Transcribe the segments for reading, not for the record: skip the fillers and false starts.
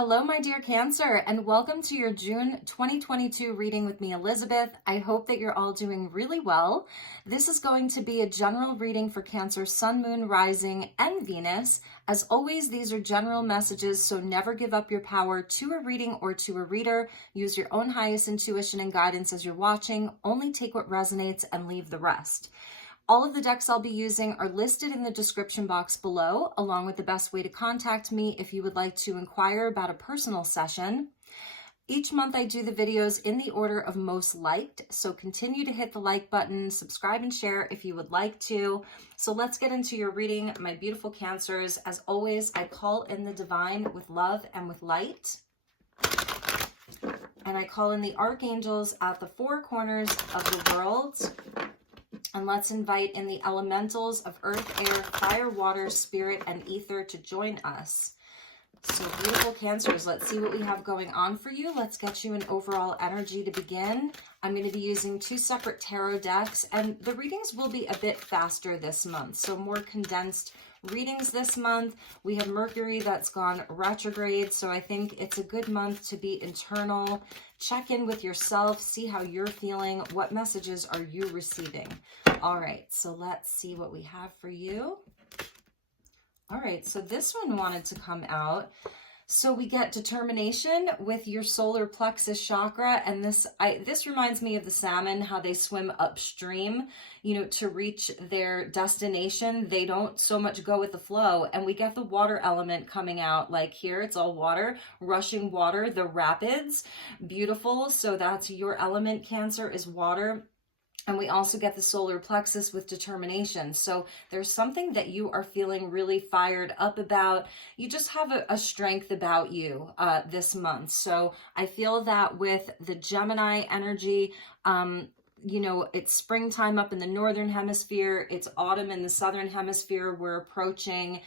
Hello, my dear Cancer, and welcome to your June 2022 reading with me, Elizabeth. I hope that you're all doing really well. This is going to be a general reading for Cancer, Sun, Moon, Rising, and Venus. As always, these are general messages, so never give up your power to a reading or to a reader. Use your own highest intuition and guidance as you're watching. Only take what resonates and leave the rest. All of the decks I'll be using are listed in the description box below, along with the best way to contact me if you would like to inquire about a personal session. Each month I do the videos in the order of most liked, so continue to hit the like button, subscribe and share if you would like to. So let's get into your reading, my beautiful Cancers. As always, I call in the divine with love and with light. And I call in the archangels at the four corners of the world. And let's invite in the elementals of earth, air, fire, water, spirit, and ether to join us. So beautiful Cancers, let's see what we have going on for you. Let's get you an overall energy to begin. I'm going to be using two separate tarot decks, and the readings will be a bit faster this month, so more condensed readings this month. We have Mercury that's gone retrograde, so I think it's a good month to be internal. Check in with yourself, see how you're feeling, what messages are you receiving. All right, so let's see what we have for you. All right, so this one wanted to come out. So we get determination with your solar plexus chakra, and this reminds me of the salmon, how they swim upstream, to reach their destination. They don't so much go with the flow, and we get the water element coming out. Like here, it's all water, rushing water, the rapids, beautiful. So that's your element, Cancer, is water. And we also get the solar plexus with determination. So there's something that you are feeling really fired up about. You just have a strength about you this month. So I feel that with the Gemini energy, it's springtime up in the northern hemisphere. It's autumn in the southern hemisphere. We're approaching,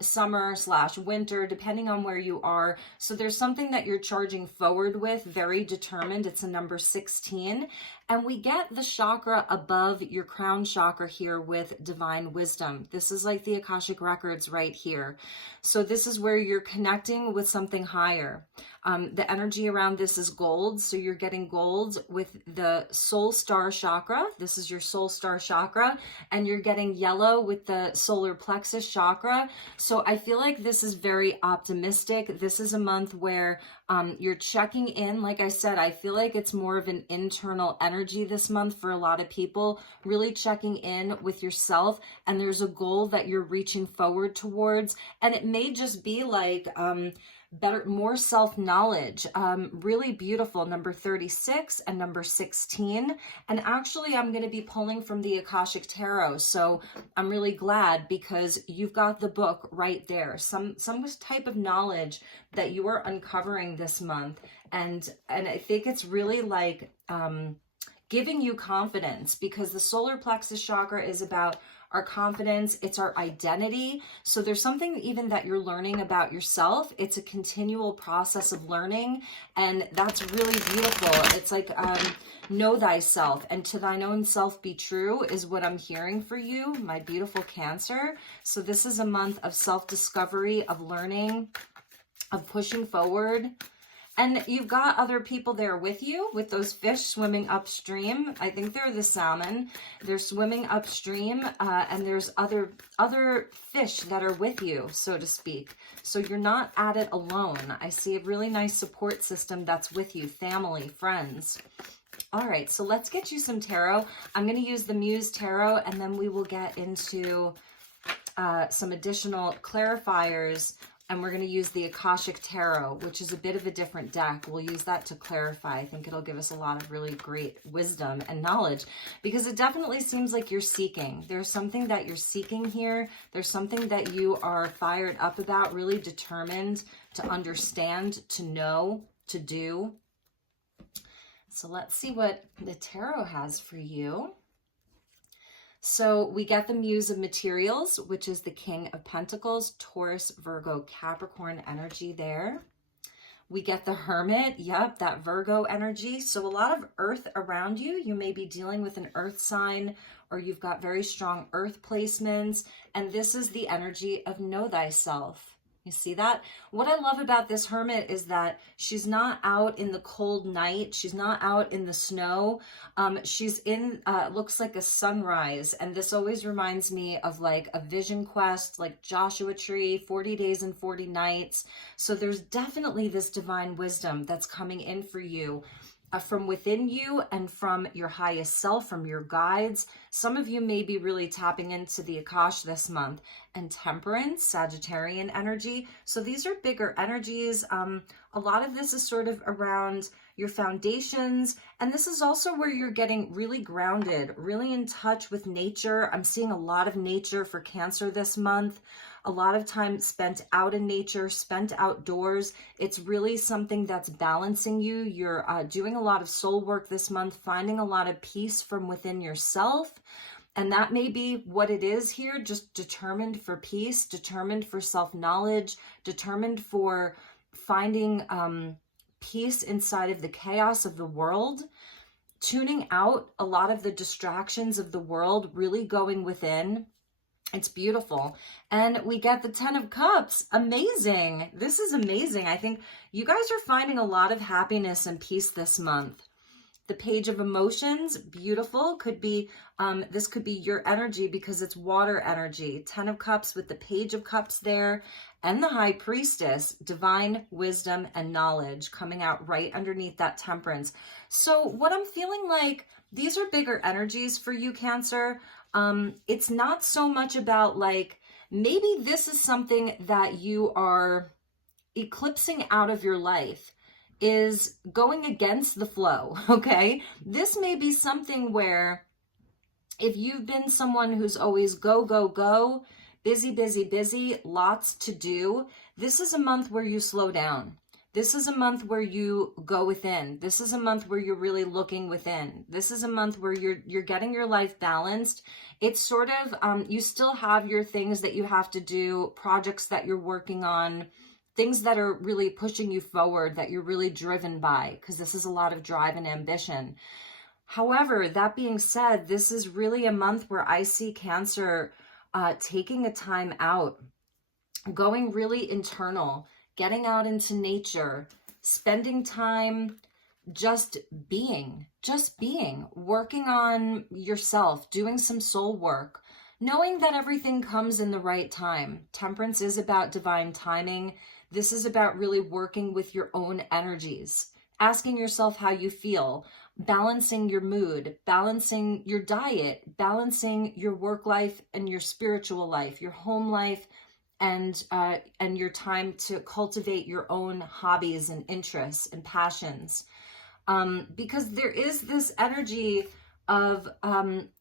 summer/winter, depending on where you are. So there's something that you're charging forward with, very determined. It's a number 16. And we get the chakra above your crown chakra here with divine wisdom. This is like the Akashic records right here. So this is where you're connecting with something higher. The energy around this is gold. So you're getting gold with the soul star chakra. This is your soul star chakra. And you're getting yellow with the solar plexus chakra. So I feel like this is very optimistic. This is a month where you're checking in. Like I said, I feel like it's more of an internal energy this month for a lot of people, really checking in with yourself. And there's a goal that you're reaching forward towards. And it may just be like, more self-knowledge, really beautiful, number 36 and number 16. And actually I'm going to be pulling from the Akashic Tarot. So I'm really glad because you've got the book right there. Some type of knowledge that you are uncovering this month. And I think it's really like, giving you confidence, because the solar plexus chakra is about our confidence, it's our identity. So there's something even that you're learning about yourself. It's a continual process of learning, and that's really beautiful. It's like, know thyself, and to thine own self be true is what I'm hearing for you, my beautiful Cancer. So this is a month of self-discovery, of learning, of pushing forward. And you've got other people there with you, with those fish swimming upstream. I think they're the salmon. They're swimming upstream, and there's other fish that are with you, so to speak. So you're not at it alone. I see a really nice support system that's with you, family, friends. All right, so let's get you some tarot. I'm going to use the Muse tarot, and then we will get into some additional clarifiers. And we're going to use the Akashic Tarot, which is a bit of a different deck. We'll use that to clarify. I think it'll give us a lot of really great wisdom and knowledge, because it definitely seems like you're seeking. There's something that you're seeking here. There's something that you are fired up about, really determined to understand, to know, to do. So let's see what the tarot has for you. So we get the Muse of Materials, which is the King of Pentacles, Taurus, Virgo, Capricorn energy there. We get the Hermit, yep, that Virgo energy. So a lot of earth around you. You may be dealing with an earth sign, or you've got very strong earth placements. And this is the energy of know thyself. You see that? What I love about this Hermit is that she's not out in the cold night. She's not out in the snow. She's in, looks like a sunrise. And this always reminds me of like a vision quest, like Joshua Tree, 40 days and 40 nights. So there's definitely this divine wisdom that's coming in for you. From within you and from your highest self, from your guides. Some of you may be really tapping into the Akash this month, and Temperance, Sagittarian energy. So these are bigger energies. A lot of this is sort of around your foundations. And this is also where you're getting really grounded, really in touch with nature. I'm seeing a lot of nature for Cancer this month. A lot of time spent out in nature, spent outdoors. It's really something that's balancing you. You're doing a lot of soul work this month, finding a lot of peace from within yourself. And that may be what it is here, just determined for peace, determined for self-knowledge, determined for finding peace inside of the chaos of the world, tuning out a lot of the distractions of the world, really going within. It's beautiful. And we get the 10 of Cups. Amazing. This is amazing. I think you guys are finding a lot of happiness and peace this month. The Page of Emotions, beautiful. Could be, this could be your energy because it's water energy. 10 of Cups with the Page of Cups there. And the High Priestess, divine wisdom and knowledge coming out right underneath that Temperance. So what I'm feeling like, these are bigger energies for you, Cancer. It's not so much about like, maybe this is something that you are eclipsing out of your life, is going against the flow, okay? This may be something where if you've been someone who's always go, go, go, busy, busy, busy, lots to do, this is a month where you slow down. This is a month where you go within. This is a month where you're really looking within. This is a month where you're getting your life balanced. It's sort of, you still have your things that you have to do, projects that you're working on, things that are really pushing you forward, that you're really driven by, because this is a lot of drive and ambition. However, that being said, this is really a month where I see Cancer taking a time out, going really internal, getting out into nature, spending time just being, working on yourself, doing some soul work, knowing that everything comes in the right time. Temperance is about divine timing. This is about really working with your own energies, asking yourself how you feel, balancing your mood, balancing your diet, balancing your work life and your spiritual life, your home life, and your time to cultivate your own hobbies and interests and passions. Because there is this energy of,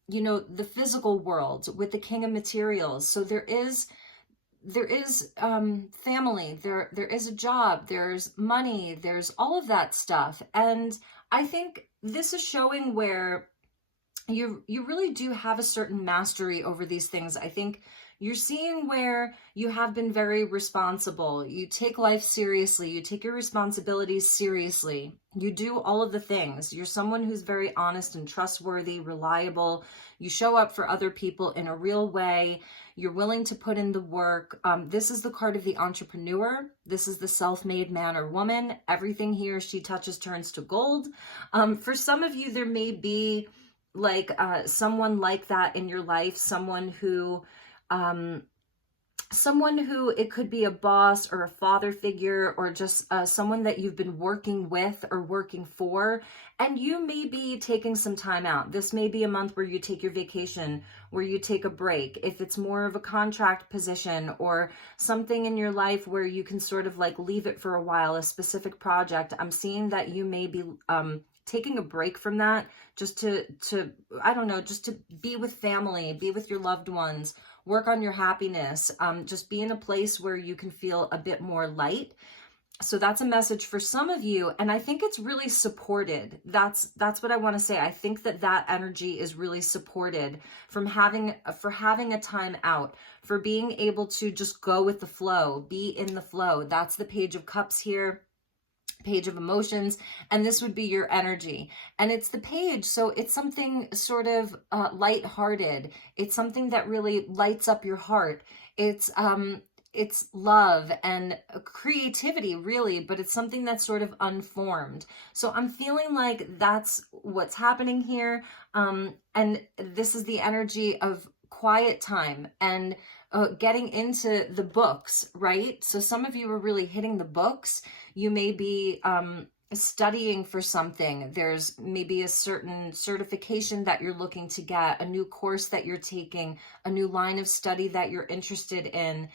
you know, the physical world with the King of Materials. So there is family, there is a job, there's money, there's all of that stuff. And I think this is showing where you really do have a certain mastery over these things. I think you're seeing where you have been very responsible. You take life seriously. You take your responsibilities seriously. You do all of the things. You're someone who's very honest and trustworthy, reliable. You show up for other people in a real way. You're willing to put in the work. This is the card of the entrepreneur. This is the self-made man or woman. Everything he or she touches turns to gold. For some of you, there may be like someone like that in your life, someone who it could be a boss or a father figure, or just someone that you've been working with or working for, and you may be taking some time out. This may be a month where you take your vacation, where you take a break. If it's more of a contract position or something in your life where you can sort of like leave it for a while, a specific project, I'm seeing that you may be taking a break from that just to I don't know, just to be with family, be with your loved ones, work on your happiness, just be in a place where you can feel a bit more light. So that's a message for some of you. And I think it's really supported. That's what I want to say. I think that energy is really supported for having a time out, for being able to just go with the flow, be in the flow. That's the Page of Cups here. Page of Emotions, and this would be your energy. And it's the page, so it's something sort of lighthearted. It's something that really lights up your heart. It's it's love and creativity, really, but it's something that's sort of unformed. So I'm feeling like that's what's happening here. And this is the energy of quiet time and getting into the books, right? So some of you are really hitting the books. You may be studying for something. There's maybe a certain certification that you're looking to get, a new course that you're taking, a new line of study that you're interested in.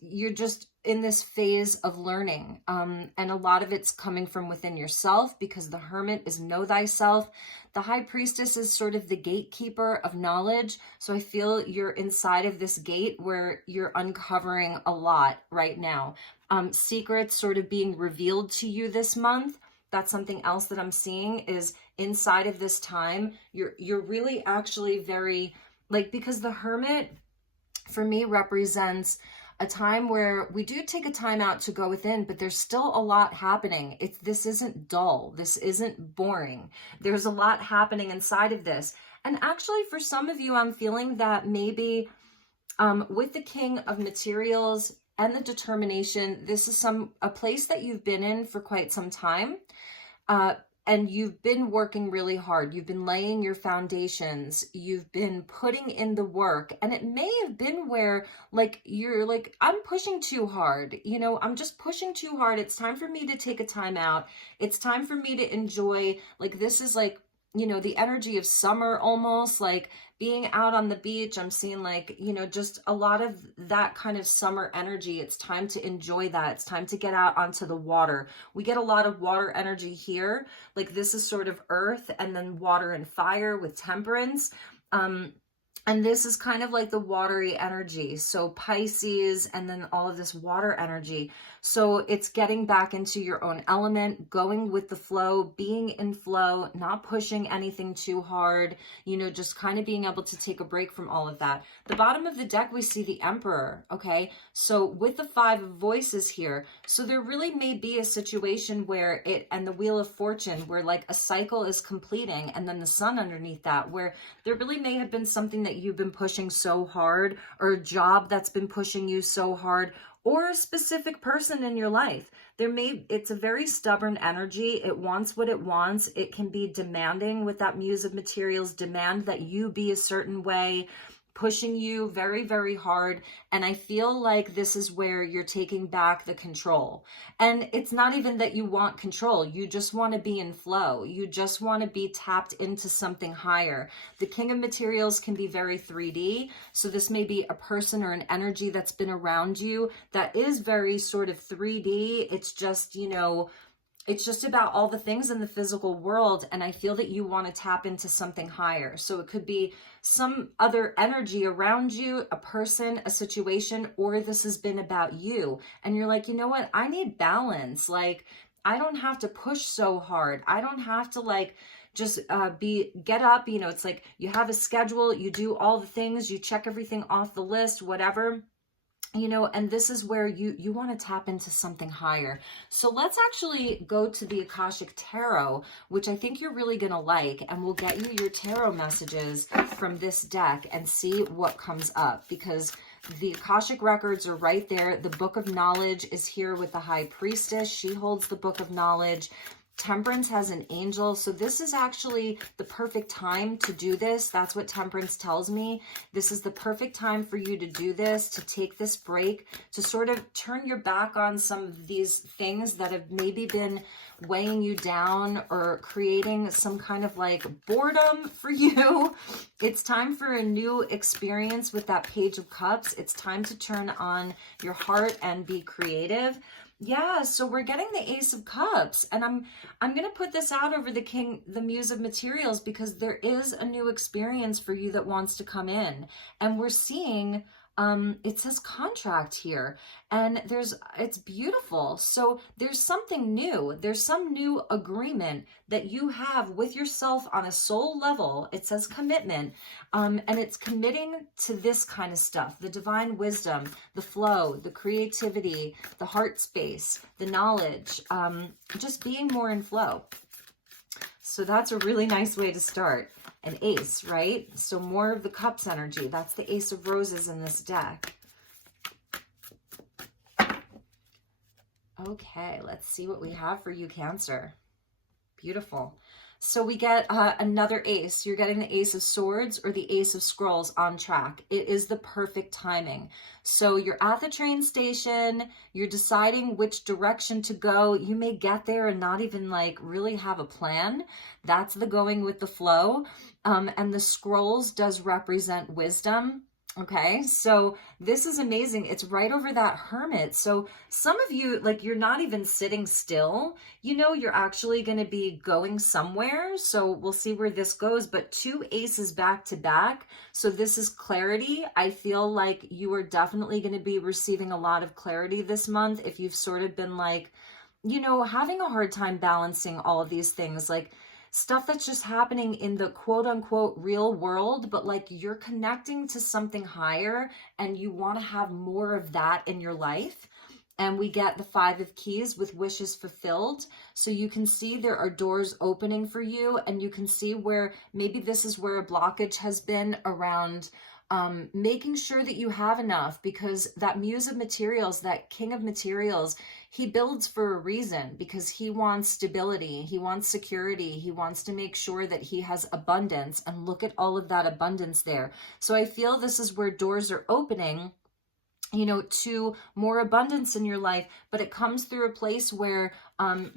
You're just in this phase of learning. And a lot of it's coming from within yourself, because the Hermit is know thyself. The High Priestess is sort of the gatekeeper of knowledge. So I feel you're inside of this gate where you're uncovering a lot right now. Secrets sort of being revealed to you this month. That's something else that I'm seeing is inside of this time. You're really actually very, like, because the Hermit for me represents a time where we do take a time out to go within, but there's still a lot happening. This isn't dull. This isn't boring. There's a lot happening inside of this. And actually, for some of you, I'm feeling that maybe with the King of Materials and the determination, this is a place that you've been in for quite some time. And you've been working really hard. You've been laying your foundations. You've been putting in the work. And it may have been where, like, you're like, I'm pushing too hard. You know, I'm just pushing too hard. It's time for me to take a time out. It's time for me to enjoy. Like, this is like, you know, the energy of summer almost, like being out on the beach. I'm seeing, like, you know, just a lot of that kind of summer energy. It's time to enjoy that. It's time to get out onto the water. We get a lot of water energy here. Like, this is sort of earth and then water and fire with Temperance. And this is kind of like the watery energy. So Pisces, and then all of this water energy. So it's getting back into your own element, going with the flow, being in flow, not pushing anything too hard, you know, just kind of being able to take a break from all of that. The bottom of the deck, we see the Emperor, okay? So with the Five of Voices here, so there really may be a situation where and the Wheel of Fortune, where like a cycle is completing, and then the Sun underneath that, where there really may have been something that you've been pushing so hard, or a job that's been pushing you so hard, or a specific person in your life. It's a very stubborn energy. It wants what it wants. It can be demanding with that Muse of Materials, demand that you be a certain way, pushing you very, very hard. And I feel like this is where you're taking back the control. And it's not even that you want control. You just want to be in flow. You just want to be tapped into something higher. The King of Materials can be very 3D. So this may be a person or an energy that's been around you that is very sort of 3D. It's just, you know, it's just about all the things in the physical world. And I feel that you want to tap into something higher. So it could be some other energy around you, a person, a situation, or this has been about you. And you're like, you know what? I need balance. Like, I don't have to push so hard. I don't have to like just get up. You know, it's like you have a schedule, you do all the things, you check everything off the list, whatever. You know, and this is where you want to tap into something higher. So let's actually go to the Akashic Tarot, which I think you're really going to like, and we'll get you your tarot messages from this deck and see what comes up, because the Akashic records are right there. The Book of Knowledge is here with the High Priestess. She holds the Book of Knowledge. Temperance has an angel. So this is actually the perfect time to do this. That's what Temperance tells me. This is the perfect time for you to do this, to take this break, to sort of turn your back on some of these things that have maybe been weighing you down or creating some kind of like boredom for you. It's time for a new experience with that Page of Cups. It's time to turn on your heart and be creative. Yeah, so we're getting the Ace of Cups, and I'm going to put this out over the Muse of Materials, because there is a new experience for you that wants to come in. And we're seeing it says contract here, and it's beautiful. So there's something new. There's some new agreement that you have with yourself on a soul level. It says commitment, and it's committing to this kind of stuff: the divine wisdom, the flow, the creativity, the heart space, the knowledge, just being more in flow. So that's a really nice way to start. An ace, right? So more of the cups energy. That's the Ace of Roses in this deck. Okay, let's see what we have for you, Cancer. Beautiful. So we get another ace. You're getting the Ace of Swords or the Ace of Scrolls on track. It is the perfect timing. So you're at the train station, you're deciding which direction to go. You may get there and not even like really have a plan. That's the going with the flow. And the Scrolls does represent wisdom. Okay, so this is amazing. It's right over that Hermit. So some of you, like, you're not even sitting still. You know, you're actually going to be going somewhere. So we'll see where this goes. But 2 aces back to back. So this is clarity. I feel like you are definitely going to be receiving a lot of clarity this month if you've sort of been like, you know, having a hard time balancing all of these things. Like, stuff that's just happening in the quote unquote real world, but like you're connecting to something higher and you want to have more of that in your life. And we get the 5 of Keys with wishes fulfilled. So you can see there are doors opening for you, and you can see where maybe this is where a blockage has been around making sure that you have enough, because that Muse of materials, that King of materials, he builds for a reason, because he wants stability, he wants security, he wants to make sure that he has abundance, and look at all of that abundance there. So I feel this is where doors are opening, you know, to more abundance in your life, but it comes through a place where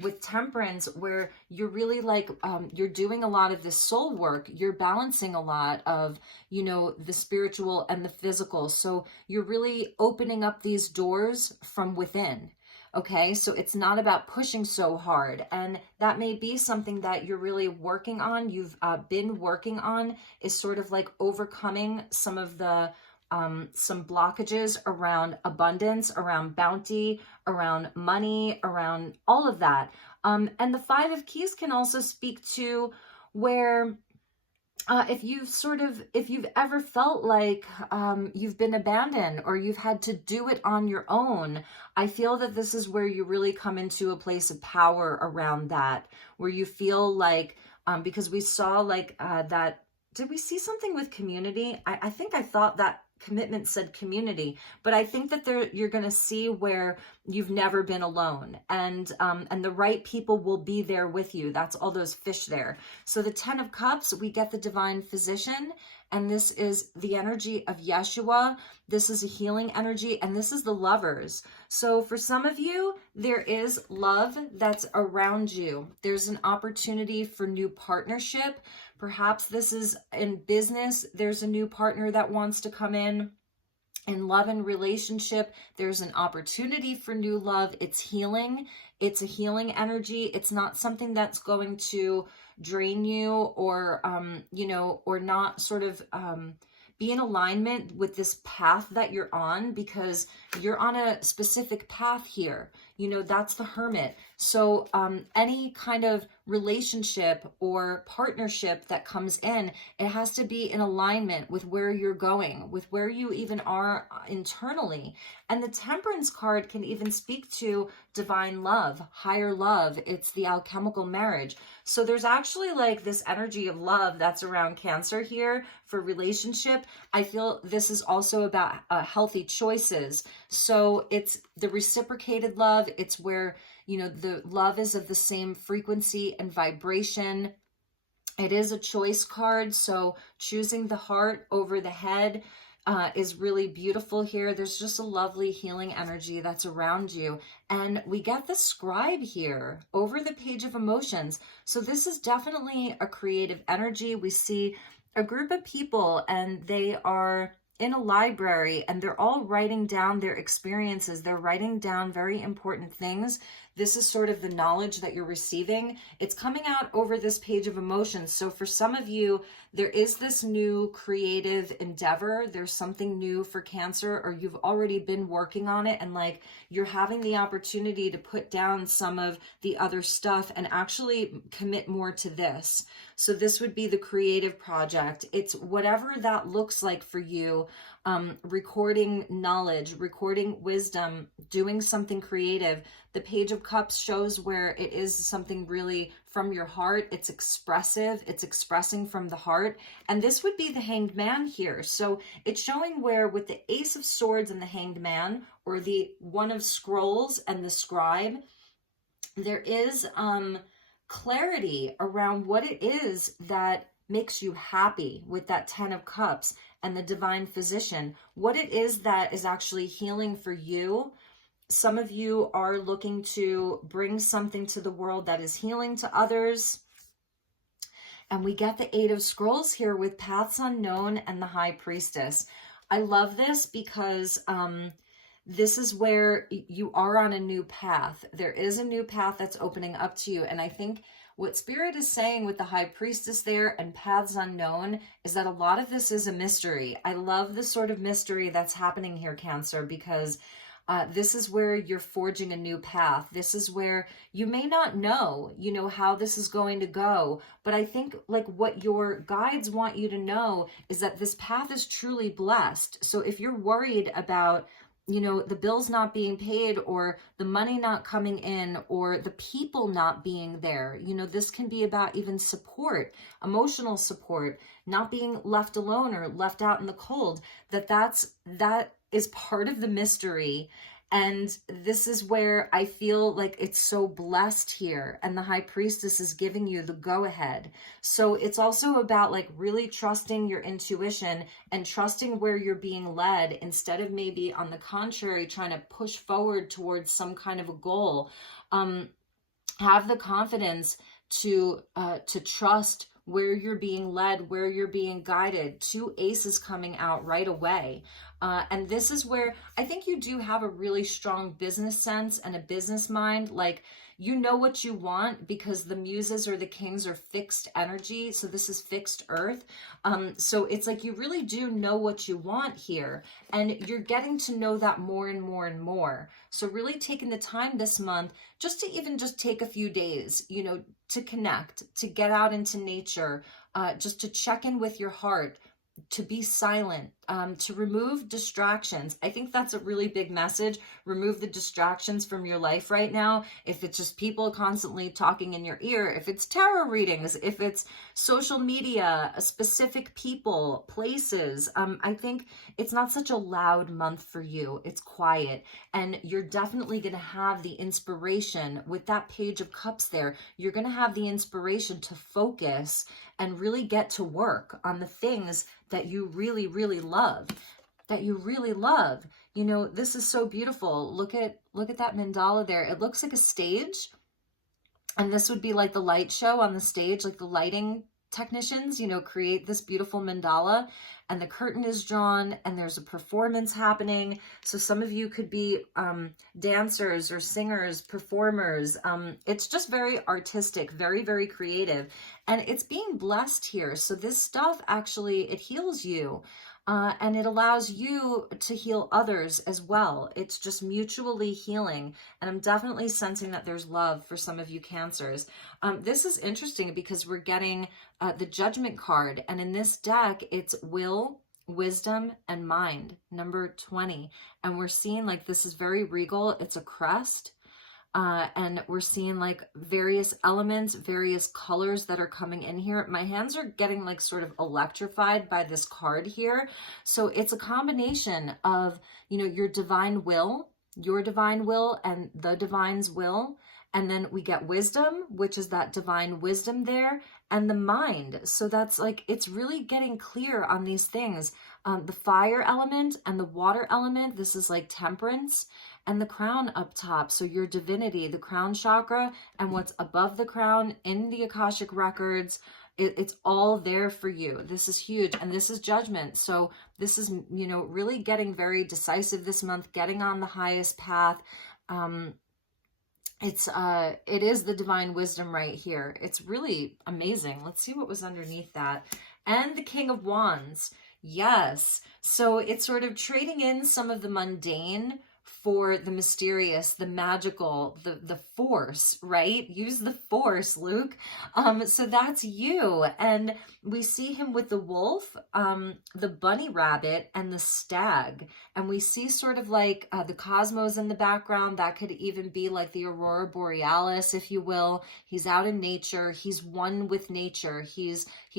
with Temperance, where you're really like, you're doing a lot of this soul work, you're balancing a lot of, you know, the spiritual and the physical. So you're really opening up these doors from within. Okay, so it's not about pushing so hard. And that may be something that you're really working on. You've been working on, is sort of like overcoming some of the some blockages around abundance, around bounty, around money, around all of that. And the 5 of Keys can also speak to where if you've ever felt like you've been abandoned or you've had to do it on your own, I feel that this is where you really come into a place of power around that, where you feel like, because we saw like that, did we see something with community? I think I thought that commitment said community, but I think that you're going to see where you've never been alone, and the right people will be there with you. That's all those fish there. So the 10 of Cups, we get the divine physician, and this is the energy of Yeshua. This is a healing energy, and this is the Lovers. So for some of you, there is love that's around you. There's an opportunity for new partnership. Perhaps this is in business. There's a new partner that wants to come in love and relationship. There's an opportunity for new love. It's healing. It's a healing energy. It's not something that's going to drain you or, you know, or not sort of be in alignment with this path that you're on, because you're on a specific path here. You know, that's the Hermit. So any kind of relationship or partnership that comes in, it has to be in alignment with where you're going, with where you even are internally. And the Temperance card can even speak to divine love, higher love. It's the alchemical marriage. So there's actually like this energy of love that's around Cancer here for relationship. I feel this is also about healthy choices. So it's the reciprocated love. It's where, you know, the love is of the same frequency and vibration. It is a choice card. So choosing the heart over the head is really beautiful here. There's just a lovely healing energy that's around you. And we get the Scribe here over the Page of Emotions. So this is definitely a creative energy. We see a group of people, and they are in a library, and they're all writing down their experiences. They're writing down very important things. This is sort of the knowledge that you're receiving. It's coming out over this Page of Emotions. So for some of you, there is this new creative endeavor. There's something new for Cancer, or you've already been working on it, and like you're having the opportunity to put down some of the other stuff and actually commit more to this. So this would be the creative project. It's whatever that looks like for you. Recording knowledge, recording wisdom, doing something creative. The Page of Cups shows where it is something really from your heart. It's expressive. It's expressing from the heart. And this would be the Hanged Man here. So it's showing where with the Ace of Swords and the Hanged Man, or the one of scrolls and the scribe, there is clarity around what it is that makes you happy with that 10 of Cups and the divine physician, what it is that is actually healing for you. Some of you are looking to bring something to the world that is healing to others. And we get the 8 of Scrolls here with Paths Unknown and the High Priestess. I love this because this is where you are on a new path. There is a new path that's opening up to you. And I think what Spirit is saying with the High Priestess there and Paths Unknown is that a lot of this is a mystery. I love the sort of mystery that's happening here, Cancer, because this is where you're forging a new path. This is where you may not know, how this is going to go. But I think like what your guides want you to know is that this path is truly blessed. So if you're worried about, the bills not being paid or the money not coming in or the people not being there, this can be about even support, emotional support, not being left alone or left out in the cold, that is part of the mystery. And this is where I feel like it's so blessed here. And the High Priestess is giving you the go-ahead. So it's also about like really trusting your intuition and trusting where you're being led instead of maybe on the contrary, trying to push forward towards some kind of a goal. Have the confidence to trust where you're being led, where you're being guided. 2 aces coming out right away. And this is where I think you do have a really strong business sense and a business mind. Like, you know what you want because the Muses or the Kings are fixed energy. So this is fixed earth. So it's like you really do know what you want here. And you're getting to know that more and more and more. So really taking the time this month just to even just take a few days, to connect, to get out into nature, just to check in with your heart, to be silent, to remove distractions. I think that's a really big message. Remove the distractions from your life right now. If it's just people constantly talking in your ear, if it's tarot readings, if it's social media, specific people, places, I think it's not such a loud month for you. It's quiet. And you're definitely going to have the inspiration with that Page of Cups there. You're going to have the inspiration to focus and really get to work on the things that you really, really love, this is so beautiful. Look at that mandala there. It looks like a stage. And this would be like the light show on the stage, like the lighting technicians, create this beautiful mandala, and the curtain is drawn and there's a performance happening. So some of you could be dancers or singers, performers. It's just very artistic, very, very creative, and it's being blessed here. So this stuff actually, it heals you. And it allows you to heal others as well. It's just mutually healing. And I'm definitely sensing that there's love for some of you Cancers. This is interesting because we're getting the Judgment card. And in this deck, it's will, wisdom, and mind, number 20. And we're seeing like this is very regal. It's a crest. And we're seeing like various elements, various colors that are coming in here. My hands are getting like sort of electrified by this card here. So it's a combination of, your divine will and the divine's will. And then we get wisdom, which is that divine wisdom there, and the mind. So that's like, it's really getting clear on these things. The fire element and the water element, this is like temperance. And the crown up top, so your divinity, the crown chakra, and what's above the crown in the Akashic records, it's all there for you. This is huge, and this is judgment. So this is, really getting very decisive this month, getting on the highest path. It is the divine wisdom right here. It's really amazing. Let's see what was underneath that. And the King of Wands. Yes. So it's sort of trading in some of the mundane for the mysterious, the magical, the force, right? Use the force, Luke. So that's you. And we see him with the wolf, the bunny rabbit, and the stag. And we see sort of like the cosmos in the background. That could even be like the aurora borealis, if you will. He's out in nature. He's one with nature. He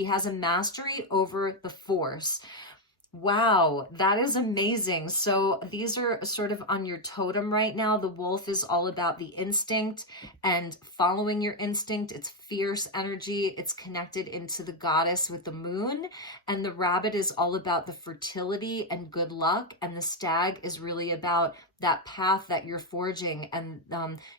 has a mastery over the force. Wow, that is amazing. So these are sort of on your totem right now. The wolf is all about the instinct and following your instinct. It's fierce energy. It's connected into the goddess with the moon. And the rabbit is all about the fertility and good luck. And the stag is really about that path that you're forging and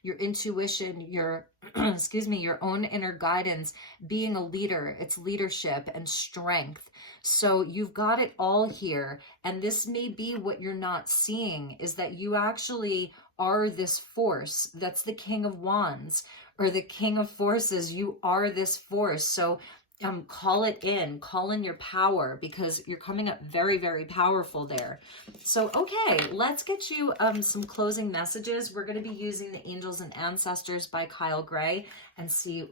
your intuition, your, excuse me, your own inner guidance, being a leader. It's leadership and strength. So you've got it all here. And this may be what you're not seeing, is that you actually are this force. That's the King of Wands or the King of Forces. You are this force. So call it in, call in your power, because you're coming up very, very powerful there. So, okay, let's get you some closing messages. We're going to be using the Angels and Ancestors by Kyle Gray and see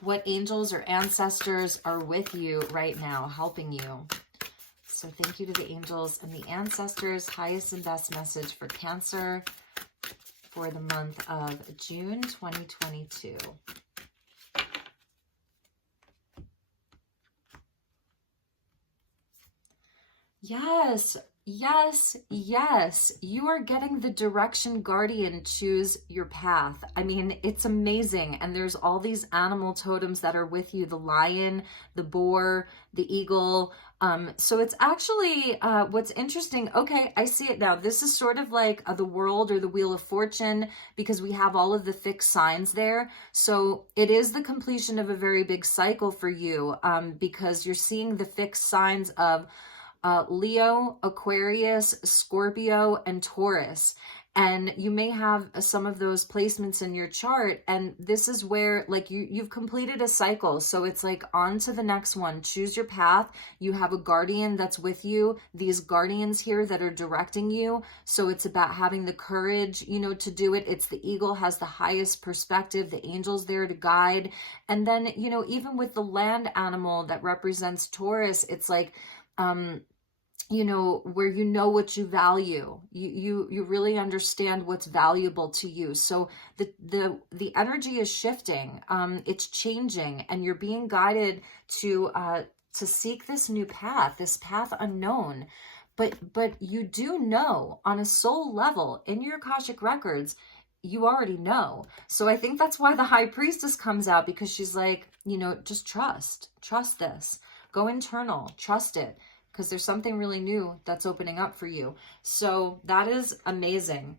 what angels or ancestors are with you right now, helping you. So thank you to the angels and the ancestors. Highest and best message for Cancer for the month of June 2022. Yes, yes, yes. You are getting the direction guardian. Choose your path. I mean, it's amazing. And there's all these animal totems that are with you, the lion, the boar, the eagle. So it's actually what's interesting. Okay, I see it now. This is sort of like the world or the Wheel of Fortune, because we have all of the fixed signs there. So it is the completion of a very big cycle for you, because you're seeing the fixed signs of Leo, Aquarius, Scorpio, and Taurus. And you may have some of those placements in your chart. And this is where like you've completed a cycle. So it's like on to the next one. Choose your path. You have a guardian that's with you. These guardians here that are directing you. So it's about having the courage, you know, to do it. It's the eagle has the highest perspective. The angel's there to guide. And then, you know, even with the land animal that represents Taurus, it's like, you know, where you know what you value, you really understand what's valuable to you. So the energy is shifting, it's changing, and you're being guided to seek this new path, this path unknown. But you do know on a soul level in your Akashic records, you already know. So I think that's why the High Priestess comes out, because she's like, you know, just trust this, go internal, trust it. Because there's something really new that's opening up for you. So that is amazing.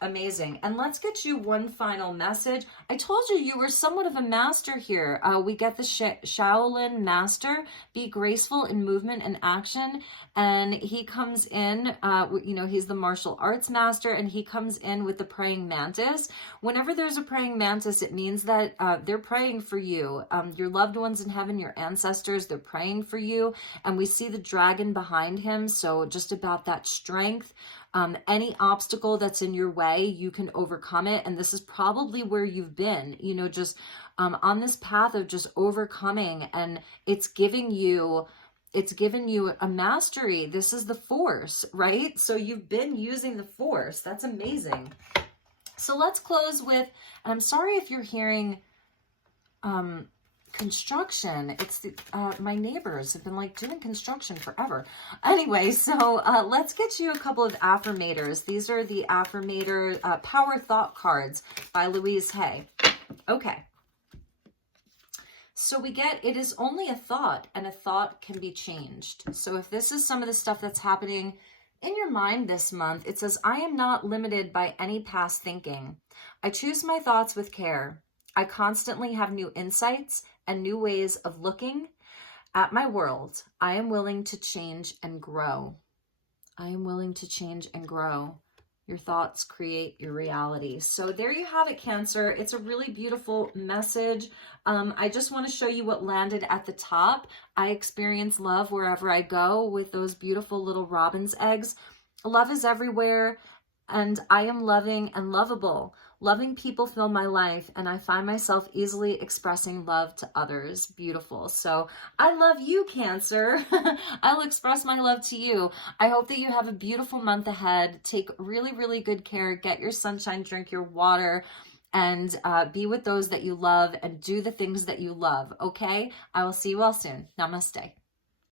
Amazing. And let's get you one final message. I told you you were somewhat of a master here. We get the Shaolin master, be graceful in movement and action. And he comes in, you know, he's the martial arts master, and he comes in with the praying mantis. Whenever there's a praying mantis, it means that they're praying for you. Your loved ones in heaven, your ancestors, they're praying for you. And we see the dragon behind him. So just about that strength. Any obstacle that's in your way, you can overcome it. And this is probably where you've been, you know, just on this path of just overcoming. And it's given you a mastery. This is the force, right? So you've been using the force. That's amazing. So let's close with, and I'm sorry if you're hearing construction. It's the, my neighbors have been like doing construction forever. Anyway, so let's get you a couple of affirmators. These are the affirmator power thought cards by Louise Hay. Okay. So we get, it is only a thought, and a thought can be changed. So if this is some of the stuff that's happening in your mind this month, it says, I am not limited by any past thinking. I choose my thoughts with care. I constantly have new insights and new ways of looking at my world. I am willing to change and grow. I am willing to change and grow. Your thoughts create your reality. So there you have it, Cancer. It's a really beautiful message. I just want to show you what landed at the top. I experience love wherever I go with those beautiful little robin's eggs. Love is everywhere, and I am loving and lovable. Loving people fill my life, and I find myself easily expressing love to others. Beautiful. So I love you, Cancer. I'll express my love to you. I hope that you have a beautiful month ahead. Take really, really good care. Get your sunshine, drink your water, and be with those that you love, and do the things that you love. Okay? I will see you all soon. Namaste.